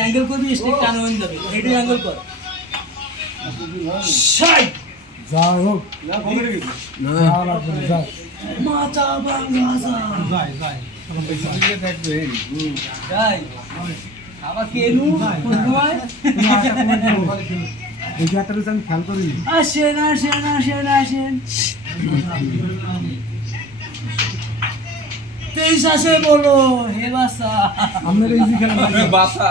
Angle করবি যাবে angle কর। না আসেন আসেন আসেন আসেন। তেইশে বলো হে বাসা আমাদের এই বাসা